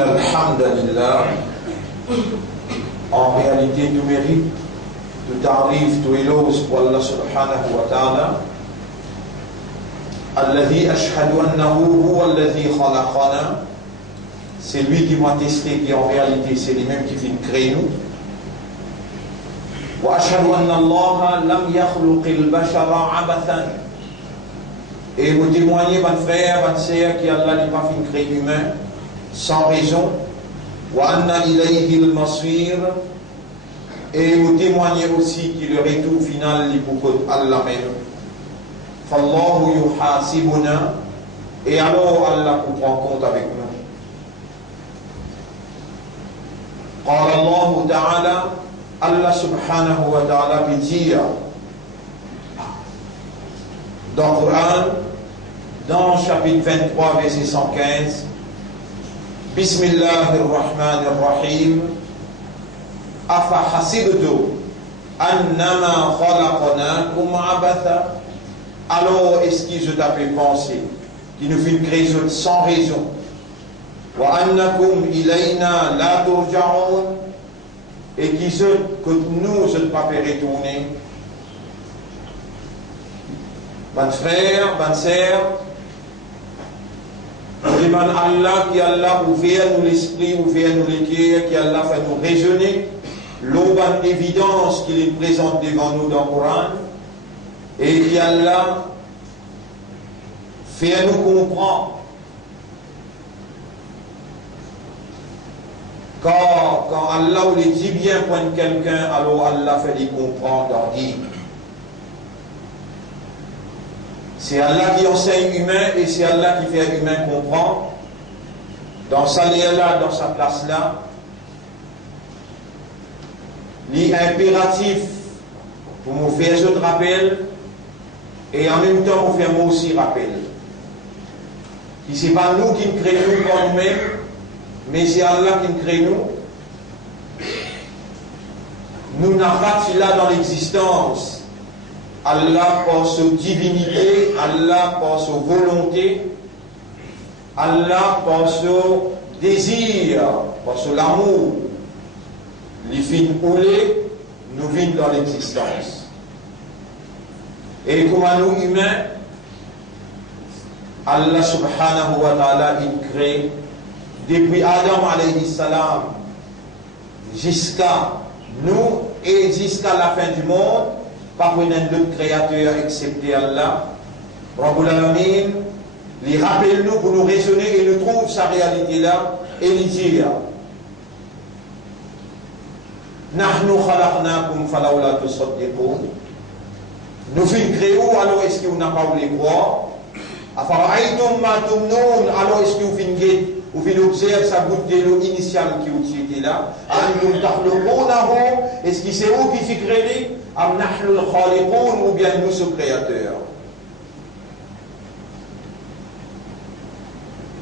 Alhamdulillah, en réalité tout mérite, tout arrive, tout éloge pour Allah subhanahu wa ta'ala. Alladhi ashhadu annahu huwa alladhi khalaqana. C'est lui qui m'a attesté qu'en réalité c'est lui-même qui vient créer nous. Wa ashhadu anna Allah lam yakhluqil bashara abathan. Et vous témoignez, mon frère, votre sœur, qu'Allah n'est pas fait créer l'humain sans raison. Wa anna ilayhi al-masir. Et vous témoignez aussi que le retour final est pour Allah même. Fallahu yuhasibuna. Et alors Allah vous prend compte avec nous. قال الله تعالى Allah subhanahu wa ta'ala peut dire dans le Coran, dans chapitre 23, verset 115, Bismillahirrahmanirrahim, Afa hasibtu annama khalaqnakum abatha. Alors est-ce que je t'avais pensé qu'il nous fait une création sans raison? Wa annakum ilayna la turja'un, et qui se que nous ne pas faire retourner. Mon frère, ma sœur, nous demandons Allah qui Allah ouvert nous l'esprit, ouvert nous les cœurs, qui Allah fait nous raisonner, l'aube évidence qu'il est présente devant nous dans le Coran, et qui Allah fait nous comprendre. Quand Allah les dit bien point quelqu'un, alors Allah fait les comprendre, leur dire. C'est Allah qui enseigne humain et c'est Allah qui fait humain comprendre. Dans sa là, dans sa place là, l'impératif pour me faire ce rappel et en même temps pour faire moi aussi rappel. Ce n'est pas nous qui nous créons pour nous-mêmes, mais c'est Allah qui nous crée nous. Nous n'avons pas là dans l'existence. Allah par sa divinité, Allah par sa volonté, Allah par son désir, par son amour. Les filles roulées, nous vîmes dans l'existence. Et comme nous humains, Allah subhanahu wa ta'ala il crée depuis Adam alayhi salam jusqu'à nous et jusqu'à la fin du monde, pas pour un autre créateur excepté Allah. Rabbul Alamin, il rappelle-nous pour nous raisonner et nous trouve sa réalité là et il dit Nahnu khalaqnakum falawla tusaddiqun. Nous fîmes créer alors est-ce que vous n'avez pas voulu croire? Afara'aytum ma tumnun, alors est-ce que vous fîmes vous observer sa goutte de l'eau initiale qui était là. Est-ce que c'est vous qui fait créer? Ou bien nous sommes créateurs?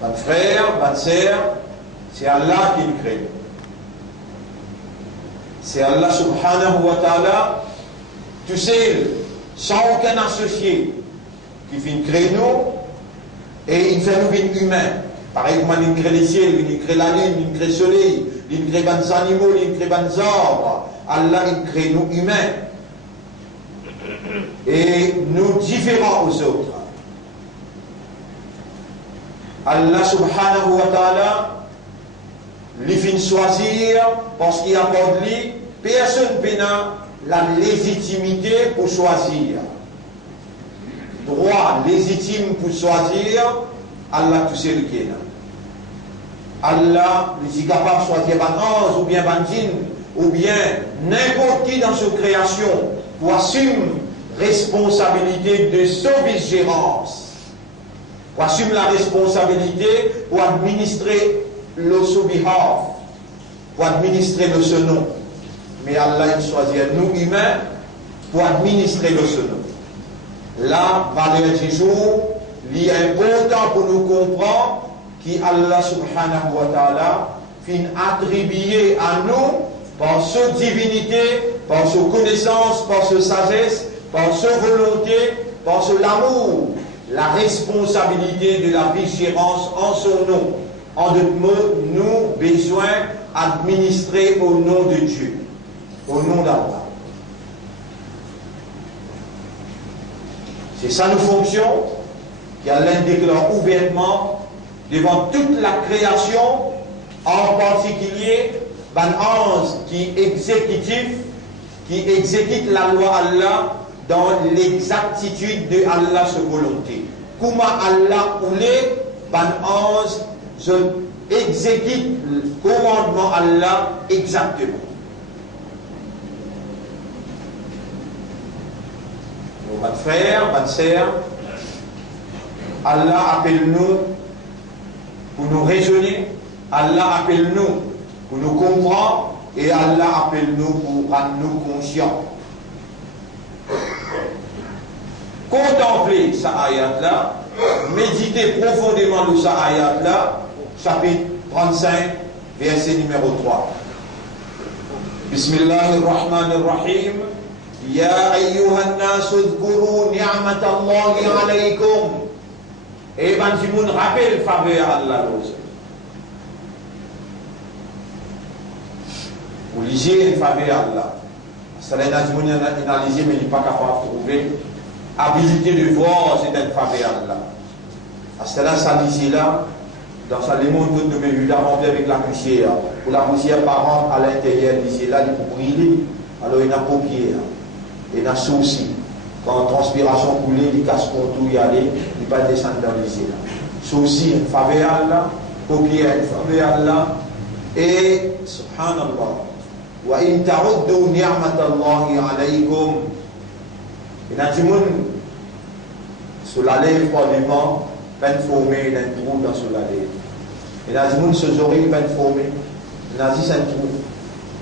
Mon frère, ma sœur, c'est Allah qui nous crée. C'est Allah subhanahu wa ta'ala, tu sais, sans aucun associé, qui fait créer nous et il fait nous une humain. Pareil comme il crée les ciels, il crée la lune, il crée le soleil, il crée les animaux, il crée les arbres. Allah, il crée nous humains. Et nous différents aux autres. Allah subhanahu wa ta'ala, il fait choisir parce qu'il accorde lui, personne n'a la légitimité pour choisir. Droit légitime pour choisir, Allah tout seul qui est là. Allah est capable de choisir un ange ou bien un djinn ou bien n'importe qui dans sa création pour assumer responsabilité de sa vigilance, pour assumer la responsabilité pour administrer le behalf, pour administrer le ce nom. Mais Allah il choisit nous humains pour administrer le ce nom. La valeur du jour, il est important pour nous comprendre qu'Allah subhanahu wa ta'ala fin attribuer à nous par sa divinité, par sa connaissance, par sa sagesse, par sa volonté, par son amour, la responsabilité de la vigilance en son nom. En d'autres mots, nous besoin d'administrer au nom de Dieu, au nom d'Allah. C'est ça nos fonctions, qu'Allah déclare ouvertement devant toute la création, en particulier ben ange qui exécute la loi Allah dans l'exactitude de Allah sa volonté. Comment Allah voulait, ben ange exécute le commandement Allah exactement. Nos frères, bonnes sœurs, Allah appelle-nous pour nous raisonner, Allah appelle-nous pour nous comprendre et Allah appelle-nous pour rendre nous conscients. Contemplez sa ayat-là, méditez profondément de sa ayat-là, chapitre 35, verset numéro 3. Bismillahirrahmanirrahim. Ya ayyuhan nasu udhkuru ni'matallahi alaykum. Et ben si vous rappelez le faveur Allah l'ose. Vous lisez le faveur Allah. Ça l'a analysé mais il n'est pas capable de trouver. Habilité de voir c'est un faveur Allah. À cela ça lisait là. Dans ça les mondes de mes là rempli avec la poussière. Pour la poussière par rentre à l'intérieur lisait là il faut briller. Alors il y a paupière. Il y a souci. Quand la transpiration coulait, il casse pour tout y aller, il ne va pas descendre dans les yeux. Souci, une faveur Allah, paupière, une faveur Allah, et subhanallah. Wa in ta'uddu ni'matallahi alaykum. Il y a des gens sur la lèvre probablement, peine formée, il y a un trou dans sur la lèvre. Il y a des gens sur les oreilles, peine formée, il y a un trou.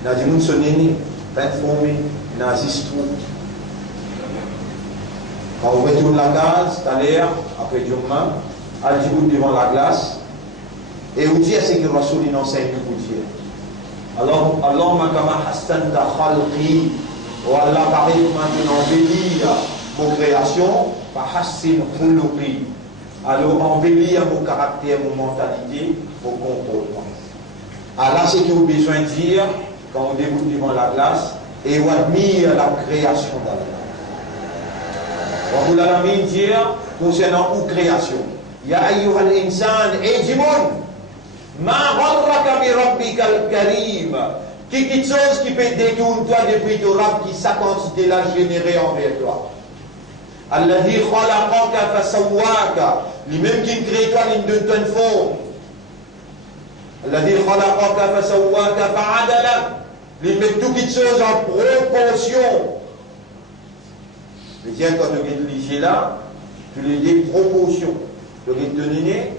Il y a des gens sur les nez, peine formée, il y a un trou. Quand on retourne la glace, c'est-à-dire, après Jumma, à Djibout devant la glace, et vous dire ce que Rasoul enseigne pour dire. Alors, Allah kama hastanta khalqi, ou Allah paraît maintenant embellir mon création, par hassin khuluqi. Alors, embellir mon caractère, mon mentalité, mon comportement. Allah, c'est ce que vous avez besoin de dire quand on déboute devant la glace, et on admire la création d'Allah. Rabbul Alamin dit concernant la création. Ya ayyuhal insan, et Jimoun, ma gharraka bi rabbikal karim. Quelque chose qui peut détourner toi depuis ton Rabb qui sa quantité l'a généré envers toi. Alladhi khalaqaka fasawwaka. Lui-même qui crée toi, il donne toi une forme. Alladhi khalaqaka fasawwaka fa'adalak. Il met toutes les choses en proportion. Mais tiens, quand tu es lycée là, tu lui dis proportion. Tu es donné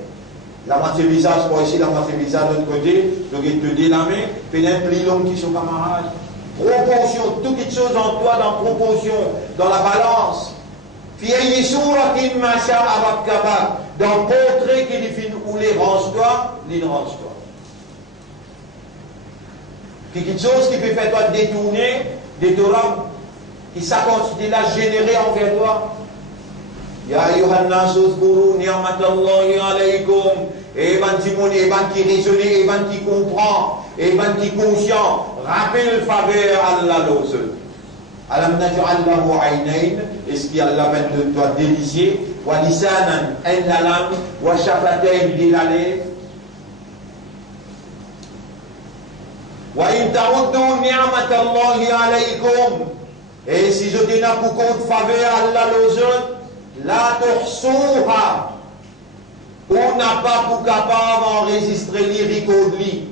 la moitié visage pour ici, la moitié visage de l'autre côté, tu te dis la main, fais un pli long qui sont camarades. Proportion, toutes les choses en toi, dans proportion, dans la balance. Dans le portrait qui définit où les range-toi, l'île range-toi. Quelque chose qui peut faire toi détourner des Torah qui s'accorde là généré envers toi. Ya ayyuhan nasu uzkuru ni'matallahi alaykum. Et ben qui raisonne, et ben qui comprend, et ben qui conscient. Rappelle le faveur Allah l'ose. Alam naj'al lahu aynayn. Est-ce qu'il y a Allah de toi délicier? Wa lisanan en la langue, wa shafatayn de la lèvre. Wa in ta'uddu ni'matallahi alaykum. Et si je dis pour compte faveur Allah l'ose, la tuhsuha. On n'a pas pour capable d'enregistrer lyrique au lit.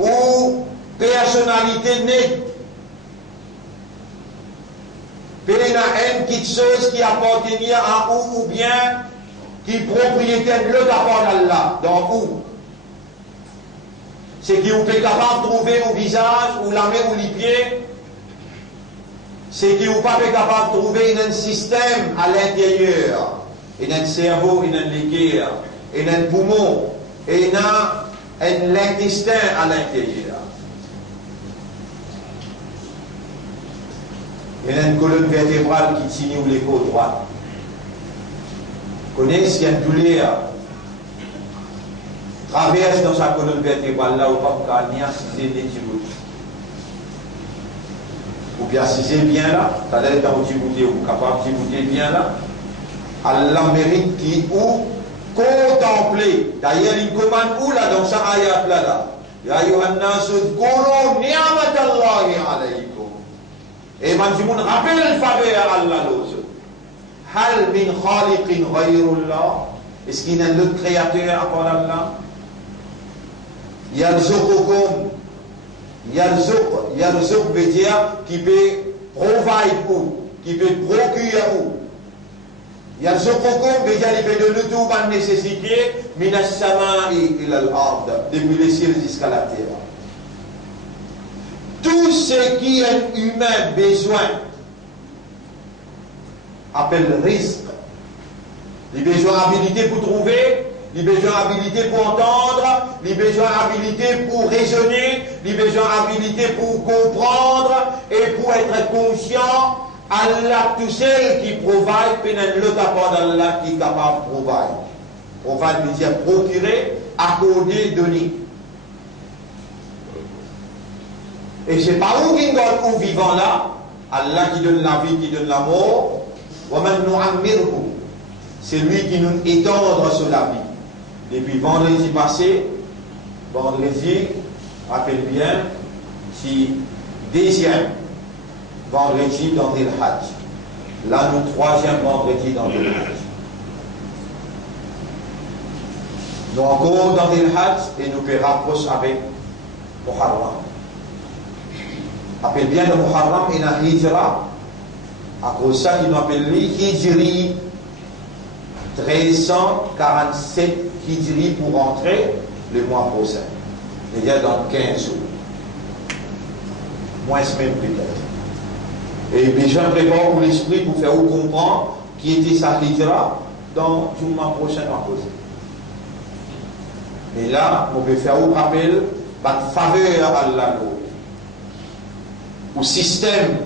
Ou personnalité nette. Il y a une petite chose qui appartenait à ou bien qui propriété de l'autre d'Allah. Donc où? C'est qui vous peut capable de trouver au visage, ou la main, ou les pieds. C'est qui vous pas capable de trouver un système à l'intérieur. Il y a un cerveau, il y a un liquide, il y a un poumon, et il y a l'intestin à l'intérieur. Il y a une colonne vertébrale qui signe les côtes droites. Vous connaissez, il y a une douleur traverse dans sa colonne vertébrale là, ou pas ni assiser ni Djibouti. Ou bien assiser bien là, ça l'aide dans Djibouti, ou capable de Djibouti bien là. Allah mérite qui ou contempler. D'ailleurs, il commande où là dans sa ayat là. Ya ayyuhan nasu dhkuru ni'matallahi alaykum. Et man dit, rappelle le faveur à Allah l'autre. Hal min khaliqin ghayrullah. Est-ce qu'il y a un autre créateur à part Allah? Yarzuqukum. Yarzuq veut dire qui peut provide ou, qui peut procurer ou. Yarzuqukum veut dire qu'il peut donner toute la nécessité, minas sama'i ila al-ard, depuis les cieux jusqu'à la terre. Tout ce qui est humain besoin appelle risque. Les besoins habilités pour trouver, les besoins habilités pour entendre, les besoins habilités pour raisonner, les besoins habilités pour comprendre et pour être conscient. Allah tout seul qui provide, puis l'autre part d'Allah qui est capable de provide. Provide veut dire procurer, accorder, donner. Et c'est pas où qui donne ou vivant là, Allah qui donne la vie, qui donne la mort. C'est lui qui nous étendre sur la vie. Depuis vendredi passé, rappelle bien, c'est deuxième vendredi dans le Hajj. Là, nous troisième vendredi dans le Hajj. Nous encore dans le Hajj et nous pouvons rapprocher avec Muharram. Appelle bien le Muharram et la Hijra. À cause de ça, il nous appelle Hijri. 1347 Hijri pour rentrer le mois prochain. C'est-à-dire dans 15 jours. Moins même peut-être. Et déjà prépare pour l'esprit pour faire comprendre qui était sa Hijra dans le mois prochain à cause. Et là, on peut faire un rappel, par faveur à Allah. Le système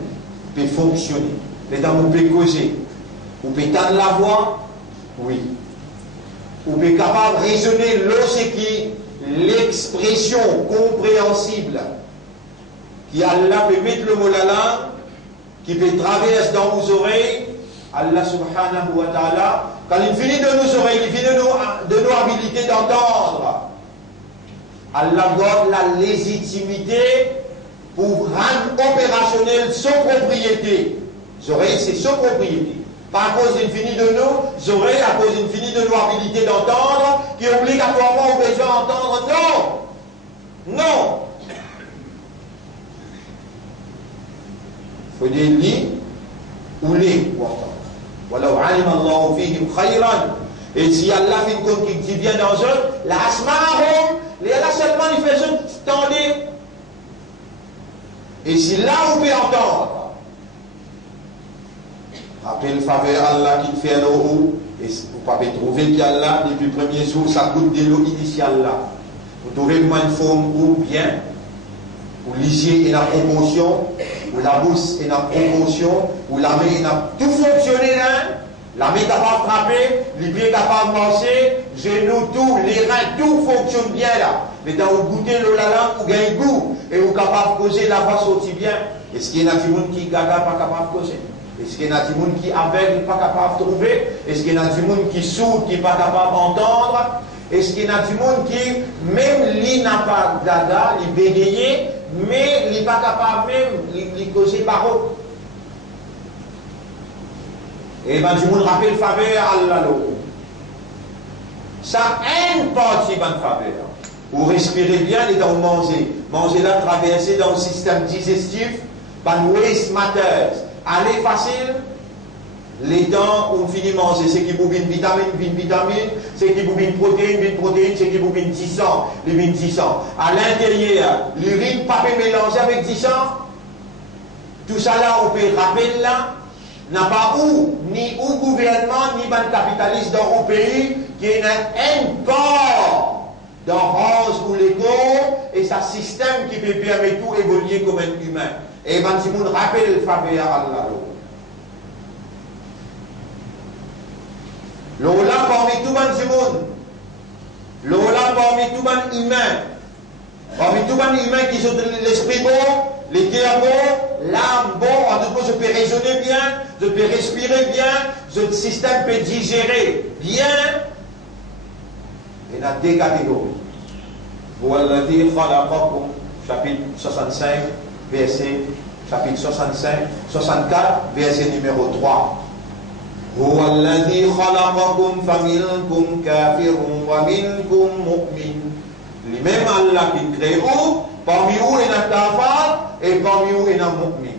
peut fonctionner. Les gens on peut causer. On peut tendre la voix. Oui. On peut être capable de raisonner lorsqu'il l'expression compréhensible qui Allah peut mettre le mot la langue, qui peut traverser dans vos oreilles. Allah subhanahu wa ta'ala, quand il finit de nos oreilles, il finit de nos habilités d'entendre. Allah donne la légitimité pour rendre opérationnelle son propriété. Les oreilles, c'est son propriété. Pas à cause d'infini de nos oreilles, à cause d'infini de nos habilités d'entendre, qui obligatoirement ont besoin d'entendre. Non! Non! Il faut dire li ou les pour entendre. Voilà, alim Allah fihim khayran. Et si Allah fait une compte qui vient dans eux, la asma'ahum, là seulement il fait juste tendre. Et si là vous pouvez entendre, après le faveur Allah qui fait l'eau, et vous pouvez trouver qu'il y a là, depuis le premier jour, ça coûte de l'eau initiale là. Vous trouvez comment une forme ou bien, ou lisier et la proportion, ou la bouche et la proportion, ou la main et la... Tout fonctionne là. La main est capable de frapper, les pieds capable de marcher, genoux, tout, les reins, tout fonctionne bien là. Mais dans vous goûtez l'eau la langue, vous gagnez goût, et vous êtes capable de causer la voix sortie bien. Est-ce qu'il y a des gens qui gaga pas capable de causer? Est-ce qu'il y a des gens qui aveugle pas capable de trouver? Est-ce qu'il y a des gens qui sourd qui pas capable d'entendre? Est-ce qu'il y a des gens qui, même lui n'a pas gaga, il bégayer, mais il n'est pas capable même de causer parole? Et ben du monde rappelle faveur à Allah. Ça une partie de faveur. Vous respirez bien et vous mangez. Mangez là, traversez dans le système digestif, par waste matters. Allez facile. Les dents, on finit de manger. C'est qui vous une vitamine, c'est qui vous une protéine, c'est qui vous une 10 ans, les 10 ans. À l'intérieur, l'urine pas mélanger avec 10 ans. Tout ça là, on peut rappeler là. N'a pas où, ni au gouvernement, ni ban capitaliste dans un pays qui est un corps d'orange ou les corps et sa système qui peut permettre tout évoluer comme un humain. Et ben si vous rappelez le faveur à Allah. L'Ola parmi tout le monde. L'Ola parmi tous les humains. Parmi tous les humains qui ont l'esprit bon, les cœurs bons, l'âme bon, en tout cas je peux raisonner bien, je peux respirer bien, le système peut digérer bien. Il y a deux catégories. Walladhi khalaqakum, chapitre 65, verset, chapitre 64, verset numéro 3. Walladhi khalaqakum faminkum kafirun wa minkum mu'min. Lui-même Allah qui crée où, parmi où il y a kafar et parmi où il y a mu'min.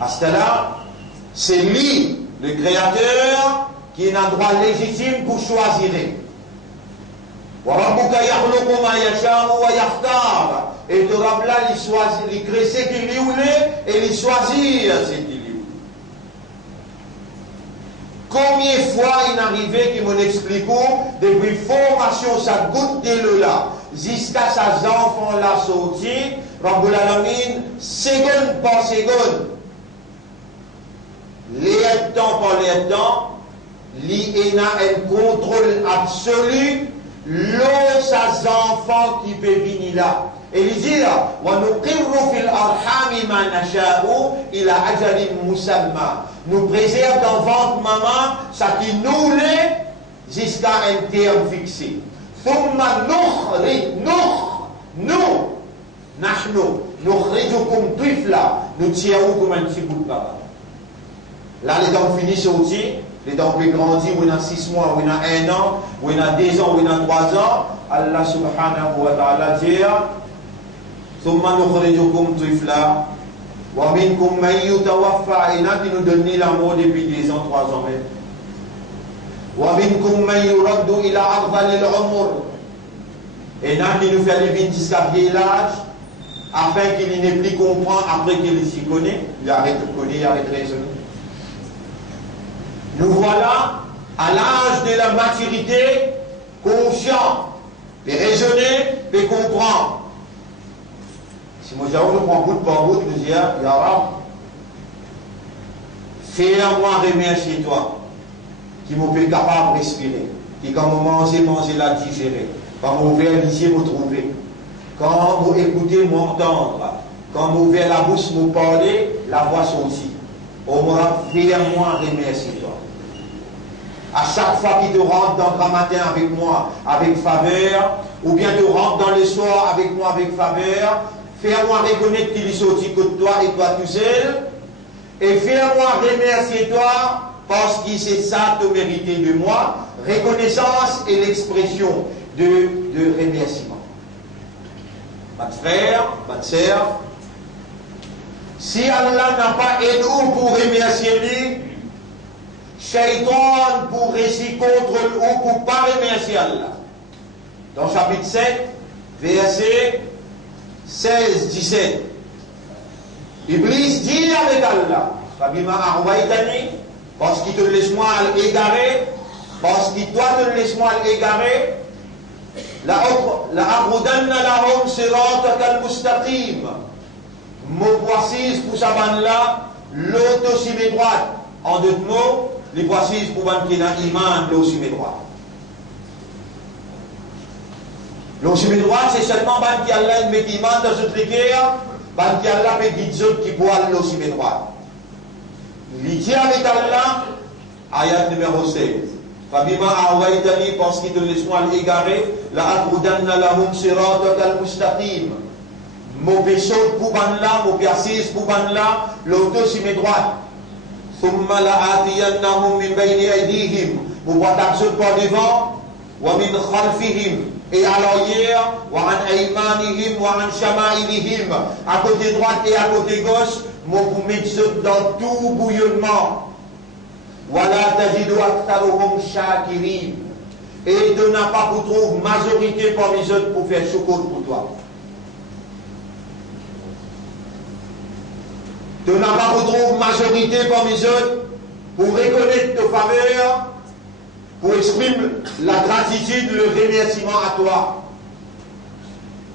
À ce là, c'est lui, le créateur, qui a un droit légitime pour choisir. Et de Rabla, il crée ce qu'il lui voulait et il choisit ce qu'il lui voulait. Combien de fois il est arrivé qu'il m'explique depuis formation, ça goutte de là, jusqu'à ses enfants la sortie, Rabbul Alamin, seconde par seconde, les temps par les temps, il y a un contrôle absolu, l'eau, ses enfants qui peuvent venir là. Et il dit là, nous préserve dans ventre maman, ça qui nous l'est jusqu'à un terme fixé. Nous tirons comme un petit bout de baba. Là, les dents finissent aussi, les dents peuvent grandir, ou il y a 6 mois, ou il y a 1 an, ou il y a 2 ans, ou il y a 3 ans. Allah subhanahu wa ta'ala dit, ثم نخرجكم طفلا ومنكم من يتوفى إنا qui nous donne la mort depuis 2 ans, 3 ans même. ومنكم من يرد إلى أرذل العمر. Et là qui nous fait les vignes jusqu'à vieil âge, afin qu'il n'ait plus comprendre après qu'il s'y connaît, il arrête de connaître, il arrête de raisonner. Nous voilà à l'âge de la maturité, conscient, de raisonner, de comprendre. Si moi je prends bout par bout, je dis, Ya Rab, fais-moi remercier toi, qui m'a fait capable de respirer, qui quand vous mangez, la digérer, quand vous ouvrez les yeux, vous trouvez, quand vous écoutez, m'entendre, quand vous ouvrez la bouche, vous parlez, la voix sortit. Au moins, fais-moi remercier toi. À chaque fois qu'il te rentre dans le grand matin avec moi, avec faveur, ou bien te rentre dans le soir avec moi, avec faveur, fais-moi reconnaître qu'il est sorti que toi et toi tout seul, et fais-moi remercier toi, parce que c'est ça te mériter de moi, reconnaissance et l'expression de remerciement. Mon frère, ma sœur, si Allah n'a pas aidé pour remercier lui, Shaitan pour réciter contre lui ou pour pas remercier Allah. Dans chapitre 7, verset 16-17, Iblis dit avec Allah, parce qu'il te laisse moi égarer, parce qu'il doit te laisse moi égarer, la abrudanna lahum siratak al-mustaqim. Mot voici pour sa bande là, l'autre aussi mes droites. En deux mots, les voici pour bande qui est dans l'iman, l'autre aussi mes droites. L'autre aussi mes droites, c'est seulement bande qui a l'air de l'iman dans ce trichéa, bande qui a l'air de guider qui boit l'autre aussi mes droites. L'idée avec Allah, ayat numéro 16. Fabima awaitani, parce qu'il te laisse moi l'égarer, la abrudanna lahum siratak al-mustaqim. Mon péché pour ban là, mon persiste pour ban là, l'autre si mes droites. Thumma la atiyannahum min bayni aydihim. Vous voyez d'action par devant, wa min khalfihim. Et à l'arrière, wa an aymanihim, wa an shama'ilihim. À côté droite et à côté gauche, mon vous mettez dans tout bouillonnement. Wala tajidu aktharuhum shakirin. Et de n'a pas pour trouver majorité parmi les autres pour faire chocolat pour toi. Tu n'as pas retrouvé majorité parmi les autres pour reconnaître tes faveurs, pour exprimer la gratitude, le remerciement à toi.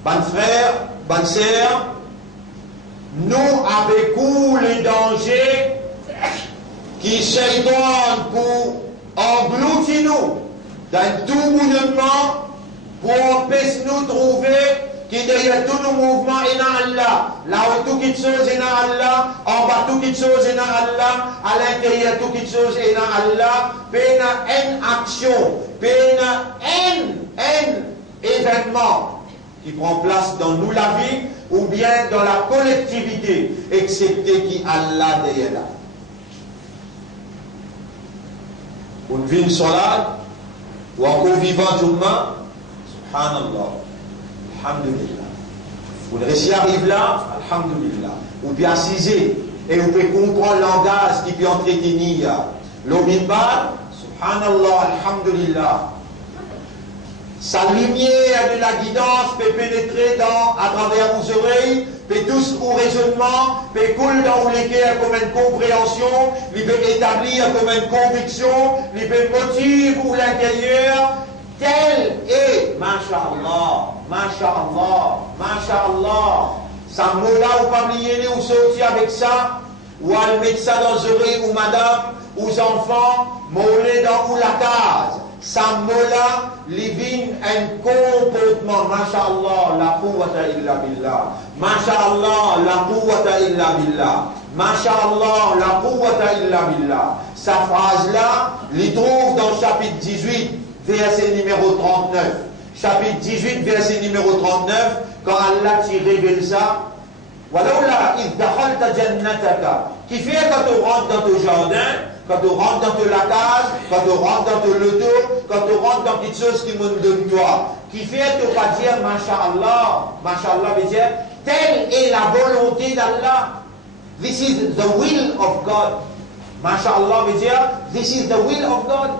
Bonne frère, bonne sœur, nous avons les dangers qui Shaitan pour engloutir nous dans tout bouillonnement pour empêcher nous de trouver qui derrière tous nos mouvements est dans Allah. Là où tout qui chose est dans Allah, en bas tout qui chose est dans Allah, à l'intérieur tout qui chose est dans Allah. Peine une action, peine un événement qui prend place dans nous la vie ou bien dans la collectivité, excepté qui Allah derrière là. Une vie, une salade, ou encore vivant Jumma, subhanallah, alhamdulillah. Vous réussissez arrive là, alhamdulillah. Vous pouvez assiser et vous pouvez comprendre le langage qui peut entretenir. L'obinbar, subhanallah, alhamdulillah. Sa lumière de la guidance peut pénétrer à travers vos oreilles, peut tous au raisonnement, peut couler dans les cœurs comme une compréhension, il peut établir comme une conviction, il peut motiver pour l'intérieur. Tel est, masha'Allah, masha'Allah, masha'Allah. Ça mot là, ou pas oublier, ou sortir avec ça, ou aller mettre ça dans les oreilles, ou madame, ou enfants, moller dans ou la case. Ça mot là, living un comportement, masha'Allah, la quwwata illa billah. Masha'Allah, la quwwata illa billah. Masha'Allah, la quwwata illa billah. Sa phrase là, il trouve dans le chapitre 18. Verset numéro 39. Chapitre 18, verset numéro 39, quand Allah t'y révèle ça. Walaula id dakhalta jannataka. Qui fait quand tu rentres dans ton jardin, quand tu rentres dans la case, quand tu rentres dans ton loto, quand tu rentres dans quelque chose qui me donne toi. Qui fait tu vas dire masha'Allah. Masha'Allah veut dire telle est la volonté d'Allah. This is the will of God. Masha'Allah veut dire this is the will of God.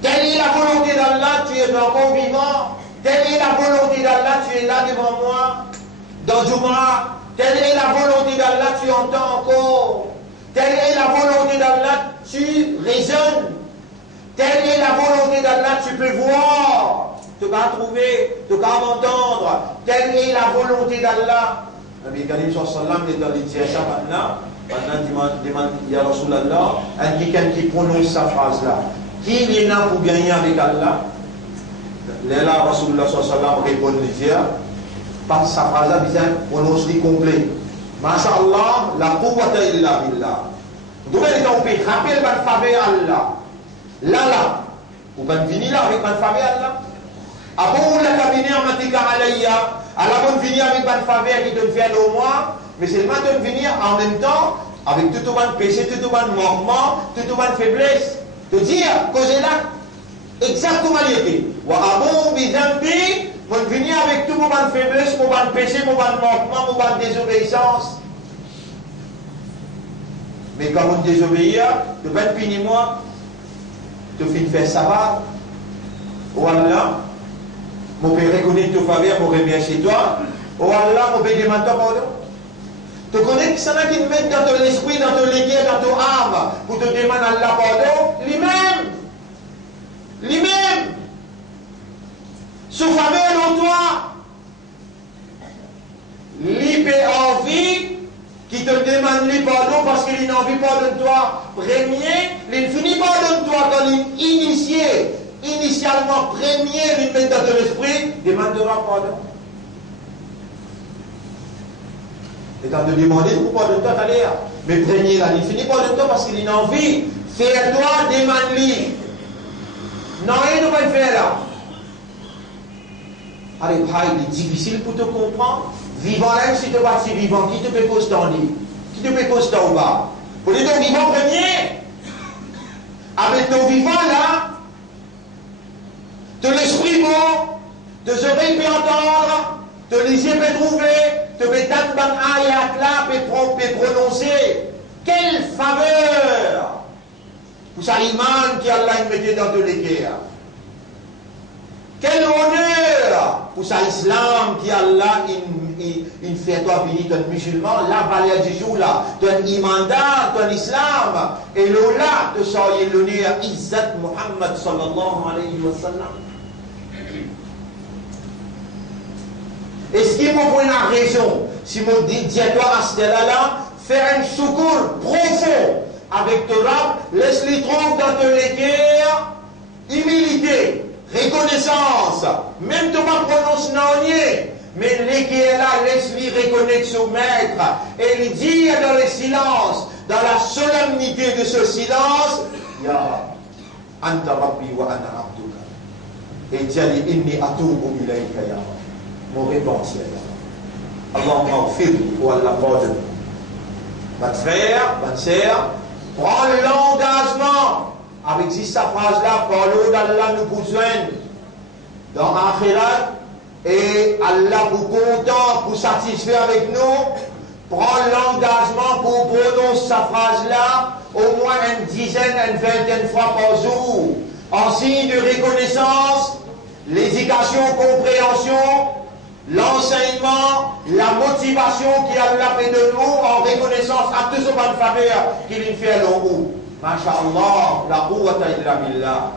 Telle est la volonté d'Allah, tu es encore vivant. Telle est la volonté d'Allah, tu es là devant moi. Dans Juma, telle est la volonté d'Allah, tu entends encore. Telle est la volonté d'Allah, tu raisonnes. Telle est la volonté d'Allah, tu peux voir. Tu vas trouver, tu vas entendre. Telle est la volonté d'Allah. Nabi Karim sallam est dans les Tiacha maintenant. Maintenant, demande, ya Rasulallah, un quelqu'un qui prononce sa phrase là. Qui est là pour gagner avec Allah? Là, Rasulullah sallallahu répond par sa phrase là, on prononce le complet. Masha'Allah, la quwwata illa billah. Donc, on peut rappeler le faveur Allah. Là, vous pouvez venir là avec le faveur Allah. Avant, vous l'avez venir à Matika Alayya. Alors, vous venir avec le faveur qui te fait au moins, mais seulement de venir en même temps avec tout le péché, tout le manquement, toute la faiblesse. De dire que j'ai là exactement l'été. Ou avant, bidambi, on venir avec tout mon faiblesse, mon péché, mon manquement, mon désobéissance. Mais quand on désobéit, tu vas finir moi, tu finis faire ça va. Ou Allah, mon père reconnaît ton faveur pour remercier toi. Ou Allah, mon père demande ton pardon. Tu connais que ça n'a qui te met dans ton esprit, dans ton légué, dans ton âme, pour te demander Allah pardon, lui-même. Lui-même. Ce fameux en toi. Lui a envie qui te demande lui pardon parce qu'il n'a envie pardon de toi. Premier, il finit pardon de toi quand il initié. Initialement, premier, il met dans ton esprit, demandera pardon. Et quand te demander pourquoi de toi t'allais, mais premier là, il finit pas de toi parce qu'il a envie. Fais-toi, demande-lui. Non, il ne va pas le faire là. Allez, il est difficile pour te comprendre. Vivant là, si tu es parti vivant, qui te peut causer en lui? Qui te peut causer en bas? Pour les deux vivants premier. Avec ton vivant là, de l'esprit bon, de oreilles peut entendre, de les yeux peut trouver. Te bétan ban ayat là peut prononcer. Quelle faveur pour ça l'iman qui Allah mettait dans tous les cœurs. Quel honneur pour ça l'islam qui Allah il fait toi béni ton musulman la valeur du jour là ton imanda ton islam et là te soyez l'honneur Izzat Muhammad sallallahu alayhi wa sallam. Est-ce qu'il m'a pris la raison, si mon dis-toi à ce là faire un secours profond avec ton rab, laisse-les trouver dans ton cœur, humilité, reconnaissance, même tu pas prononcer non, mais les qui est là, laisse-lui reconnaître son maître, et il dit dans le silence, dans la solennité de ce silence, Ya Anta Rabbi wa ana abduka. Et Dieu dit, Inni atubu ilayka ya Rabbi. Mon réponse est là. Allahumma ghfirli ou Allah pardonne. Votre frère, votre sœur, prends l'engagement avec cette phrase-là, parlons d'Allah nous besoin dans l'akhirat, et Allah vous content, pour satisfaire avec nous, prends l'engagement pour prononcer sa phrase-là au moins une dizaine, une vingtaine de fois par jour, en signe de reconnaissance, l'éducation, compréhension, l'enseignement, la motivation qu'Allah fait de nous en reconnaissance à tout ce bon faveur qu'il fait en nous. Masha'Allah, la quwwata illa billah.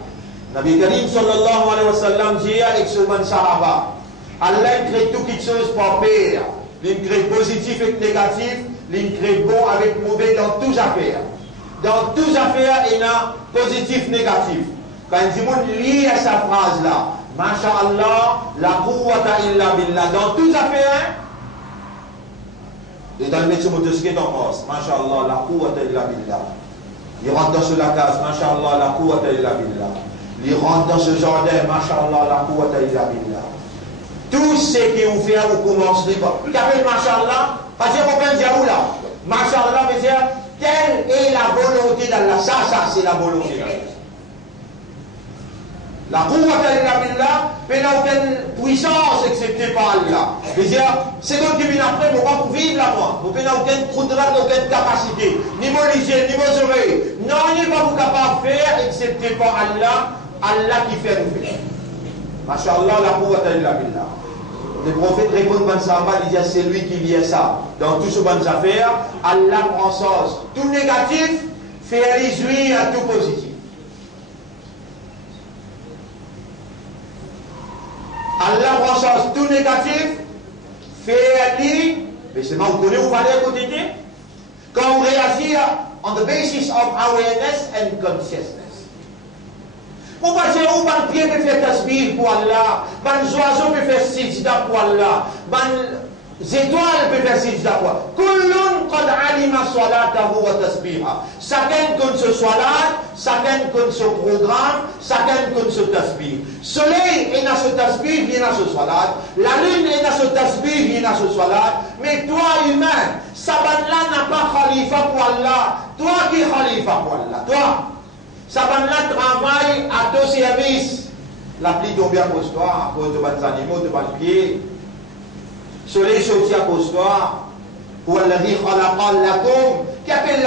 Nabi Karim sallallahu alayhi wa sallam dit avec ce bon sahaba, Allah crée tout quelque chose par paire. Il crée positif et négatif, il crée bon avec mauvais dans toutes affaires. Dans toutes affaires, il y a positif, négatif. Quand il lit à sa phrase là, Masha'Allah, la quwwata illa billah, dans toutes affaires, et dans le métier motocyclette en France, Masha'Allah, la quwwata illa billah. Il rentre dans la case, Masha'Allah, la quwwata illa billah. Il rentre dans ce jardin, Masha'Allah, la quwwata illa billah. Tout ce que vous faites, vous commencerez par. Vous appelez Masha'Allah, parce que vous pouvez dire où là? Masha'Allah veut dire, telle est la volonté d'Allah. Ça, c'est la volonté d'Allah. La quwwata illa billah, mais n'a aucune puissance excepté par Allah. C'est-à-dire, c'est donc qui vient après, vous ne pouvez pas vivre là-bas. Vous n'avez aucune coudra, aucune capacité, ni vos lisiers, ni vos oreilles. Non, il n'est pas vous capable de faire excepté par Allah, Allah qui fait nous faire. Masha'Allah, la quwwata illa billah. Le prophète répond dans sa il dit c'est lui qui lie ça. Dans toutes ces bonnes affaires, Allah prend sens. Tout négatif, fait réjouir à tout positif. Allah prend sens tout négatif, fait dire, mais c'est moi vous connaissez, vous parlez à côté de quand on réagit on the basis of awareness and consciousness. Vous pensez où ban pied peut faire tasbih pour Allah, ban oiseau peut faire sijda pour Allah, ban étoiles peut faire sijda pour Allah. Kullun qad alima salatahu wa tasbiha. Chacun connaît ce salat, chacun connaît ce programme, chacun connaît ce tasbih. Soleil est dans ce tasbih, vient dans ce salat. La lune est dans ce tasbih, vient dans ce salat. Mais toi, humain, Saban-là n'a pas khalifa pour Allah. Toi qui es khalifa pour Allah, toi. Saban-là travaille à ton service. La pluie tombe à cause de toi, à cause de tes animaux, de tes pieds. Soleil sorti à cause de toi. Ou Allah dit khalaqa lakum. Qui appelle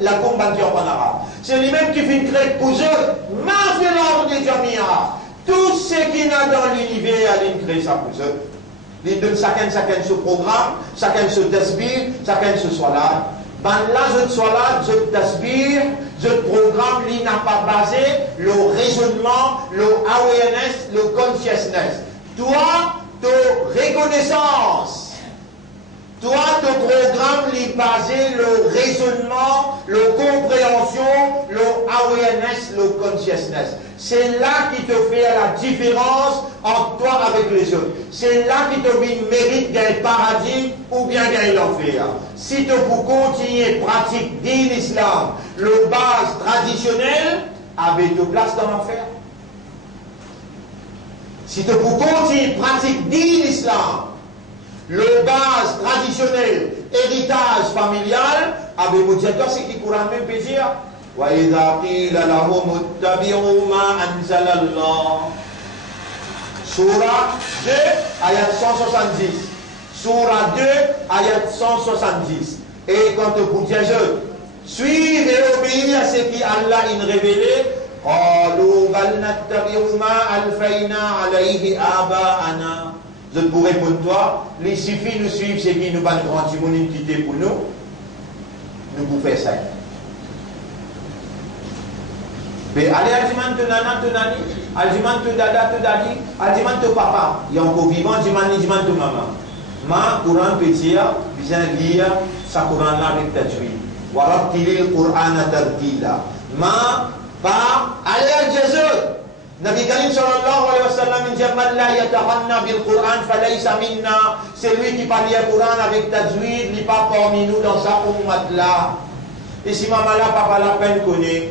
lakum en arabe? C'est lui-même qui fait une crête pour eux. Marche l'ordre des Jamia. Tout ce qui n'a dans l'univers, il crée ça pour eux. Il donne chacun ce programme, chacun ce tasbih, chacun ce salat. Ben là, je salat, je tasbih, je programme, il n'a pas basé le raisonnement, le awareness, le consciousness. Toi, ta reconnaissance. Toi, ton programme est basé le raisonnement, le compréhension, le awareness, le consciousness. C'est là qui te fait la différence entre toi avec les autres. C'est là qui te mérite gagner le paradis ou bien gagner l'enfer. Si tu peux continuer pratiquer l'islam, le base traditionnel, avec de place dans l'enfer. Si tu peux continuer pratiquer l'islam, le base traditionnel, héritage familial, avec mon directeur, c'est qui courant même plaisir. وَإِذَا قِيلَ لَهُمُ اتَّبِعُوا مَا أَنزَلَ اللَّهُ. Surah 2, ayat 170. Surah 2, ayat 170. Et quand vous dites, suivez et obéissez à ce qu'Allah a révélé, قَالُوا بَلْ نَتَّبِعُ مَا أَلْفَيْنَا عَلَيْهِ آبَاءَنَا. Je pourrais répondre toi, il suffit de nous suivre ce qui nous va nous rendre quitter pour nous pouvons faire ça. Mais allez, aljiman to nana, to nani, aljiman to dada, to dadi, aljiman to papa, il y a encore vivant, aljiman to maman. Ma, Coran petit, bien lire, sa Coran là avec tajwid. Warabtilil Qur'ana tartila. Ma, pa, allez, Jésus. Nabi Karim sallallahu alayhi wa sallam dit man la yatahanna bil Qur'an falaysa minna. C'est lui qui parle le Coran avec tajwid, il n'est pas parmi nous dans sa ummat là. Et si maman là pas la peine connaît,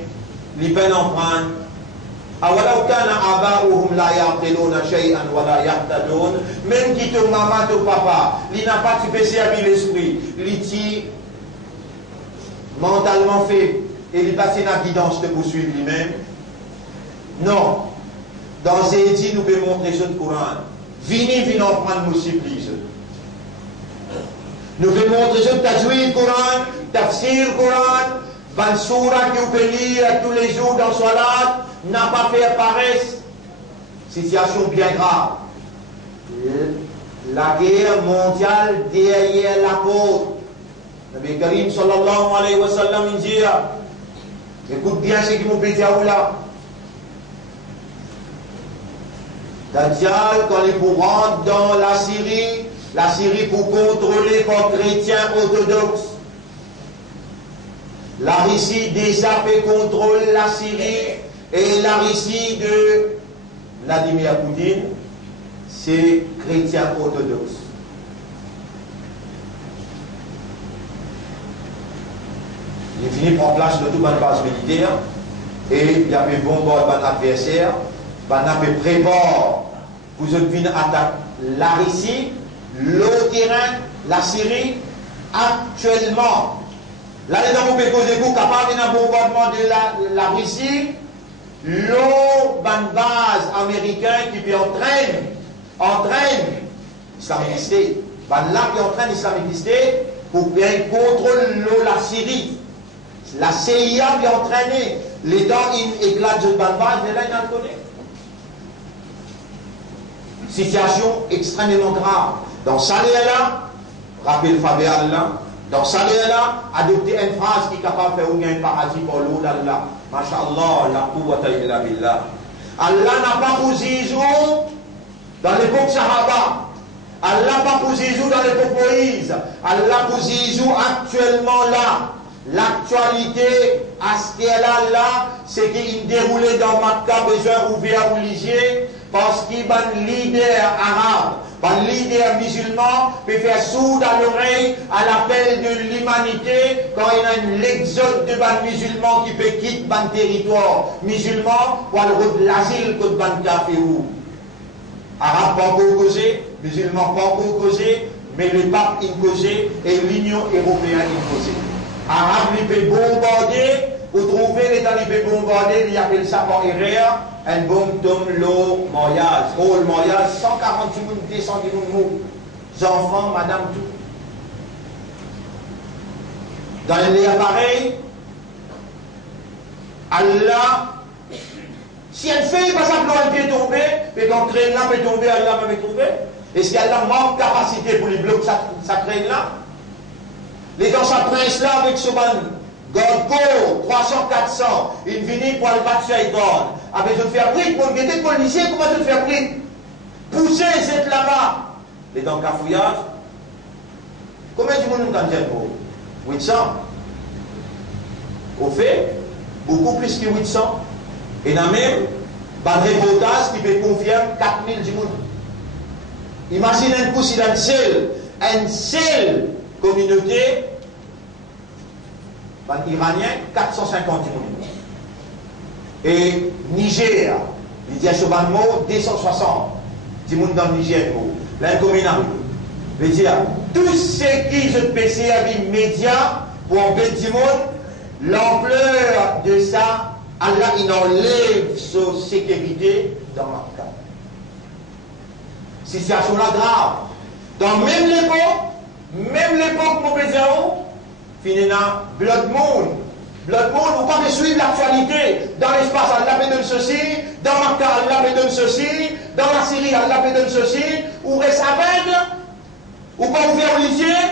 il peine en prendre. أولو كان آباؤهم لا يعقلون شيئا ولا يهتدون. Même qui ton maman, ton papa, il n'a pas tué servir l'esprit, il est mentalement fait et il passe une guidance de poursuivre lui-même. Non. Dans ces dit, nous pouvons montrer ce Coran. Vini en prendre nous supplice. Nous pouvons montrer ce tajwid Coran, tafsir Coran, ban surah que vous pouvez lire tous les jours dans Salat. N'a pas fait apparaître situation bien grave. La guerre mondiale derrière la côte. Nabi Karim sallallahu alayhi wa sallam dit, écoute bien ce qui m'ont pété là. Dajjal, quand il rentre dans la Syrie pour contrôler les chrétiens orthodoxes. La Russie déjà fait contrôler la Syrie. Et la Russie de Vladimir Poutine, c'est chrétien orthodoxe. Il finit par place de toute une base militaire et il y avait bombardé par l'adversaire, il avait préparé pour une attaque la Russie, le terrain, la Syrie, actuellement. Là, les gens peuvent poser pour capable d'un bombardement de la Russie. L'eau, une base américaine qui entraîne l'islamicité. Là qui entraîne l'islamicité pour bien contrôler l'eau, la Syrie. La CIA qui entraîné. Les temps, il éclate de base, mais là, il en connaît. Situation extrêmement grave. Dans ça, là, rappel Fabien là, dans ça, là, adopter une phrase qui est capable de faire un paradis pour l'eau d'Allah. Masha'Allah, la quwwata illa billah. Allah n'a pas posé jour dans l'époque Sahaba. Allah n'a pas posé jour dans l'époque Moïse. Allah a posé jour actuellement là. L'actualité à ce qu'elle a là, c'est qu'il déroulait dans Makkah, besoin ouvert religieux, parce qu'il y a un leader arabe. Un leader musulman peut faire sourd à l'oreille à l'appel de l'humanité quand il y a un exode de ban musulman qui peut quitter ban territoire musulman ou alors de l'asile que ban café ou. Arabe pas encore causé, musulman pas encore causé, mais le pape il causé et l'Union européenne il causé. Arabe il peut bombarder, vous trouvez les temps il peut bombarder, il appelle ça par erreur. Un bombe tombe l'eau, mariage. Oh, le mariage, 140 000, 200 000 enfants, madame, tout. Dans les appareils, Allah, si elle fait, par exemple, elle peut tomber, et quand crème là peut tomber, Allah peut tomber. Est-ce qu'Allah manque de capacité pour les blocs sa crème là? Les dans sa prince là, avec ce ban, God 300, 400, il finit pour aller battre sur les cordes. Avec je fais abri, pour guetter le policier, comment je fais abri? Pousser cette là-bas. Les dents cafouillage. Combien de monde nous gagne pour 800. Au fait, beaucoup plus que 800. Et il y a même un reportage qui peut confirmer 4000 du monde. Imaginez un coup si dans une seule communauté, les Iraniens, 450 000. Et Niger, il dit à ce mot 260 000 dans le Niger. L'incommenable. Il dit tout ce qui se passait avec les médias pour embêter du monde, l'ampleur de ça, Allah il enlève sa sécurité dans ma cas. Situation là grave. Dans même l'époque, mon président, finalement, Blood Moon, vous pouvez suivre l'actualité. Dans l'espace, Allah peut donner ceci. Dans Makkah, Allah peut donner ceci. Dans la Syrie, Allah peut donner ceci. Ou reste avec, ou pas ouvrir les yeux,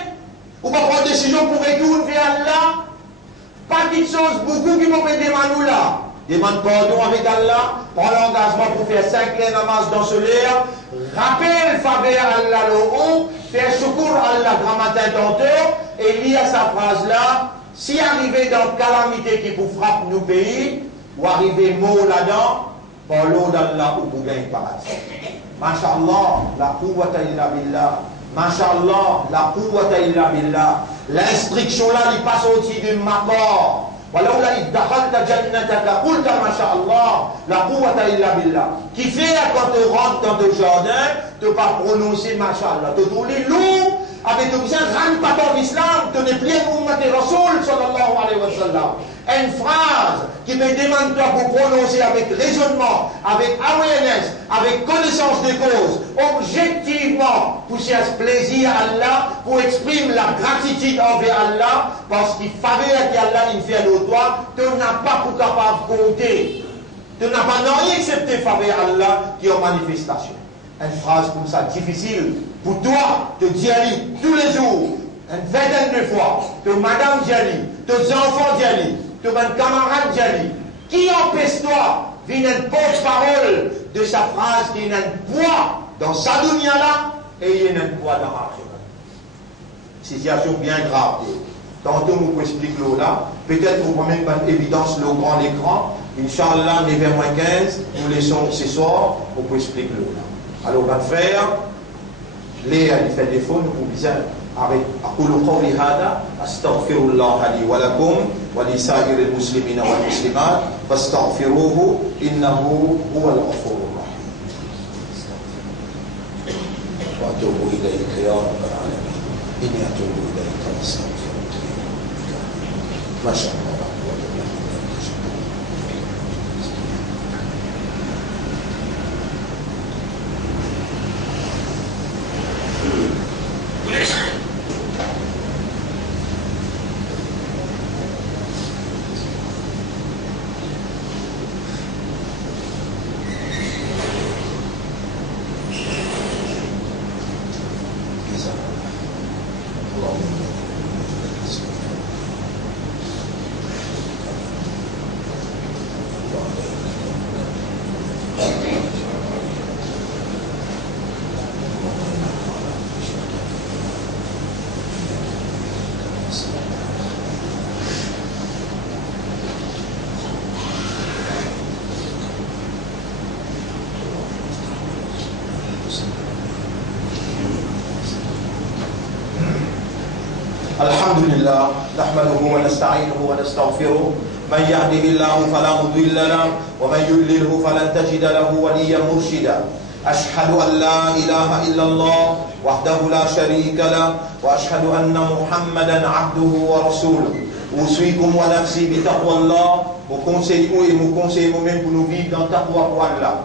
ou pas prendre décision pour retourner vers Allah. Pas de choses, beaucoup qui vont demander là. Demande pardon avec Allah, prends l'engagement pour faire 5 namaz dans ce l'air. Rappelle Faber Allah le haut, faire secours à Allah grand matin tantôt, et lire sa phrase là. Si arrivé dans calamité qui vous frappe nos pays, ou arrivé mot là-dedans, par l'eau d'Allah ou pour gagner paradis. Masha'Allah, la quwwata illa billah. Masha'Allah, la quwwata illa billah. L'instruction là, il passe au-dessus du maqam. ولولا إذ دخلت جنتك قلت ما شاء الله لا قوة إلا بالله. Qui fait quand tu rentres dans ton jardin, tu ne pas prononcer Masha'Allah. Tu dois les loups avec ton bien rentre pas dans l'islam, tu n'es plus un ummat de Rasoul sallallahu alayhi wa sallam. Une phrase qui me demande toi pour prononcer avec raisonnement, avec awareness, avec connaissance de cause, objectivement, pour faire plaisir à Allah, pour exprimer la gratitude envers Allah, parce qu'il fallait qu'Allah il fait le toi, tu n'as pas pour capable de compter. Tu n'as pas rien excepté faveur Allah qui est en manifestation. Une phrase comme ça difficile pour toi de dire tous les jours, une vingtaine de fois, de madame Djali, de enfants Djali, de mon camarade Djali, qui empêche-toi d'une porte-parole de sa phrase qui a un poids dans sa dunya là et il y a un poids dans l'akhirat. Situation bien grave. Tantôt, on vous explique l'eau là. Peut-être vous prenez une évidence le grand écran. Inch'Allah, 9h15, nous laissons ce soir, on vous explique l'eau là. Alors, on va faire les téléphones pour bien avec أقول قولي هذا أستغفر الله لي ولكم ولسائر المسلمين والمسلمات فاستغفروه إنه هو الغفور الرحيم. وأتوب إليك يا رب العالمين إني أتوب إليك وأستغفرك. ما شاء الله. الحمد لله نحمده ونستعينه ونستغفره من يهده الله فلا مضل له ومن يضلله فلن تجد له وليا مرشدا أشهد أن لا إله إلا الله وحده لا شريك له وأشهد أن محمدا عبده ورسوله أوصيكم ونفسي بتقوى الله وكونسيئوا et vous conseillez vous-même pour nous vivre dans taqwa pour Allah.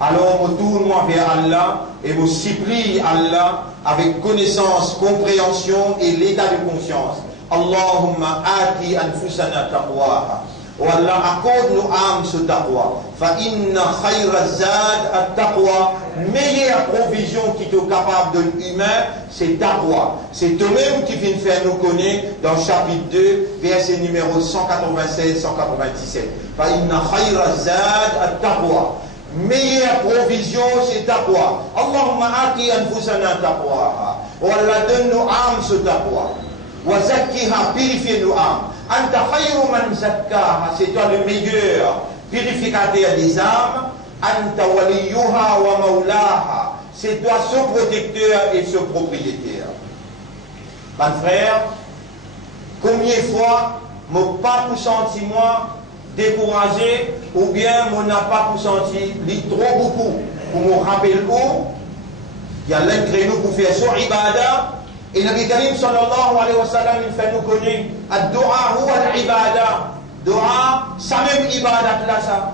Alors on tourne vers Allah et vous supplie Allah avec connaissance, compréhension et l'état de conscience. Allahumma ati anfusana taqwaha. Oh Allah, accorde-nous âme ce taqwa. Fa inna khayra zad at-taqwa. Meilleure provision qui est capable de l'humain, c'est taqwa. C'est toi-même qui viens faire nous connaître dans chapitre 2, verset numéro 196-197. Fa inna khayra zad at-taqwa. Meilleure provision, c'est taqwa. Allahumma ati anfusana taqwaha. Oh Allah, donne-nous âme ce taqwa. Wa zakkiha, purifie nos âmes. Anta khayru man zakkaha, c'est toi le meilleur purificateur des âmes. Anta waliyuha wa maulaha, c'est toi son protecteur et son propriétaire. Mon frère, combien de fois mon pas pour sentir moi découragé ou bien mon n'a pas pour sentir trop beaucoup pour me rappeler où il y a l'un de nous pour faire son ibada. Et Nabi Karim sallallahu alayhi wa sallam il fait nous connaître ad-du'a huwa al-ibada. Dua, ça même ibadat là ça.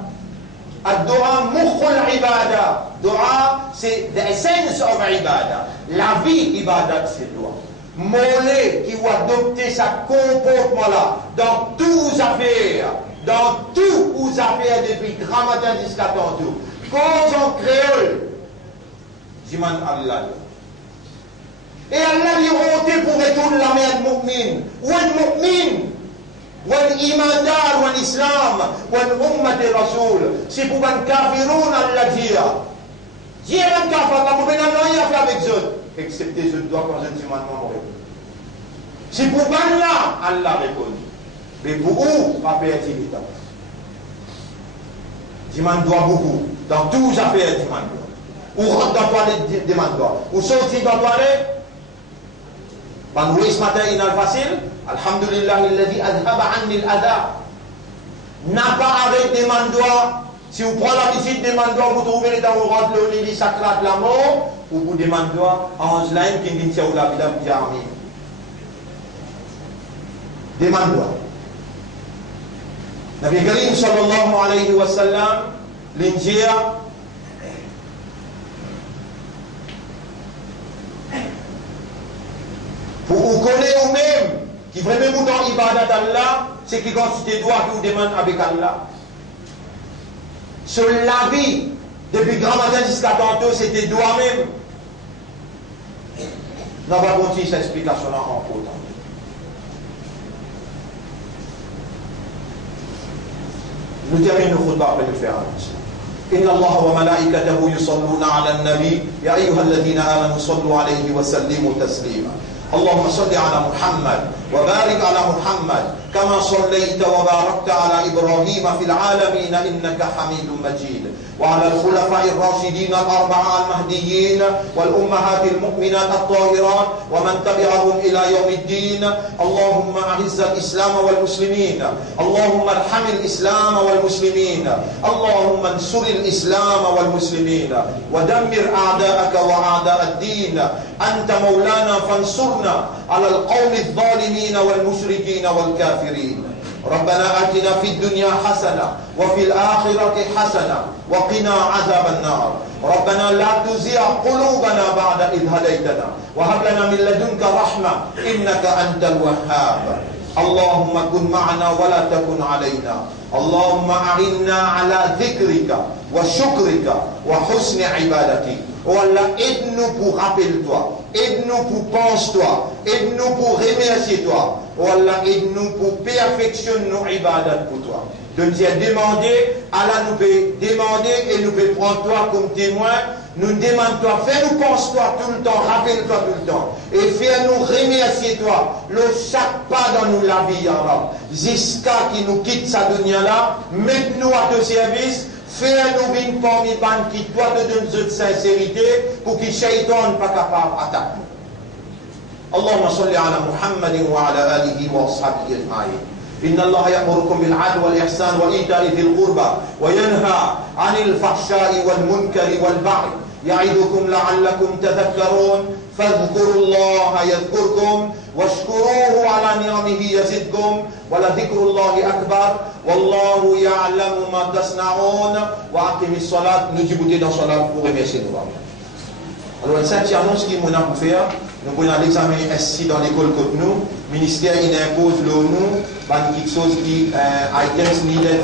Ad-du'a mukhul ibada. Dua, c'est the essence of ibada. La vie ibadat c'est dua. Mollet qui va adopter ce comportement là dans tous les affaires. Dans tous les affaires depuis grand matin jusqu'à tantôt. Cause en créole. Jiman Allah. Et Allah lui monté pour retourner la mer de mu'min. Ou un mu'min. Ou un imandar, ou un islam, ou un ummat de rasoul. C'est pour un kafiroun Allah dire. Dieu un kafir, Allah ne peut rien faire avec eux. Excepté je dois quand je dis maintenant. C'est pour là Allah répond. Mais pour où, pas perdre le temps. Je m'en dois beaucoup. dans tous les affaires du monde. Ou rentre dans la toilette, demande-toi. Ou sortir dans la toilette. Ben, oui, ce matin, il est facile. Alhamdulillah, alladhi adhaba anni al-adha. N'a pas arrêté, demande-toi. Si vous prenez la visite, demande-toi, vous trouvez les temps où vous rentrez le lit sacré de la mort, ou vous demandez-toi à un slime qui dit où la vie de l'armée. Demande-toi. Nabi Karim sallallahu alayhi wa sallam, l'injia, pour vous connaître vous-même, qui vraiment vous dans l'ibadat d'Allah, c'est qui constitue droit que vous demandez avec Allah. Sur la vie, depuis grand matin jusqu'à tantôt, c'était droit même. Nous allons continuer cette explication-là en cours. Nous terminons le khutbah après le faire. إن الله وملائكته يصلون على النبي يا أيها الذين آمنوا صلوا عليه وسلموا تسليما اللهم صل على محمد وبارك على محمد كما صليت وباركت على إبراهيم في العالمين إنك حميد مجيد وعلى الخلفاء الراشدين الأربعة المهديين والأمهات المؤمنات الطاهرات ومن تبعهم إلى يوم الدين اللهم أعز الإسلام والمسلمين اللهم ارحم الإسلام والمسلمين اللهم انصر الإسلام والمسلمين ودمر أعداءك وأعداء الدين أنت مولانا فانصرنا على القوم الظالمين والمشركين والكافرين ربنا آتنا في الدنيا حسنة وفي الآخرة حسنة وقنا عذاب النار ربنا لا تزغ قلوبنا بعد إذ هديتنا وهب لنا من لدنك رحمة إنك أنت الوهاب اللهم كن معنا ولا تكن علينا اللهم أعنا على ذكرك وشكرك وحسن عبادتك Voilà, aide-nous pour rappelle-toi, aide-nous pour pense-toi, aide-nous pour remercier-toi. Voilà, aide-nous pour perfectionner nos ibadat pour toi. Donc, tu as demandé, Allah nous peut demander et nous peut prendre toi comme témoin. Nous demandons-toi, fais-nous pense-toi tout le temps, rappelle-toi tout le temps. Et fais-nous remercier-toi, le chaque pas dans nous la vie, Allah. Jusqu'à qui nous quitte sa dunya-là, mets-nous à ton service. Fais-nous une parmi les qui doit te donner de sincérité pour que Shaitan pas capable d'attaquer. اللهم صل على محمد وعلى آله وأصحابه أجمعين. إن الله يأمركم بالعدل والإحسان وإيتاء ذي القربى وينهى عن الفحشاء والمنكر والبغي يعظكم لعلكم تذكرون فاذكروا الله يذكركم واشكروه على نعمه يزدكم ولذكر الله أكبر والله يعلم ما تصنعون وأقم الصلاة نجيب dans الصلاة pour remercier nous. Alors, une cinquième annonce qui m'a pour faire, nous prenons l'examen ici dans l'école Cotonou, le ministère il impose le nous, quelque chose qui items needed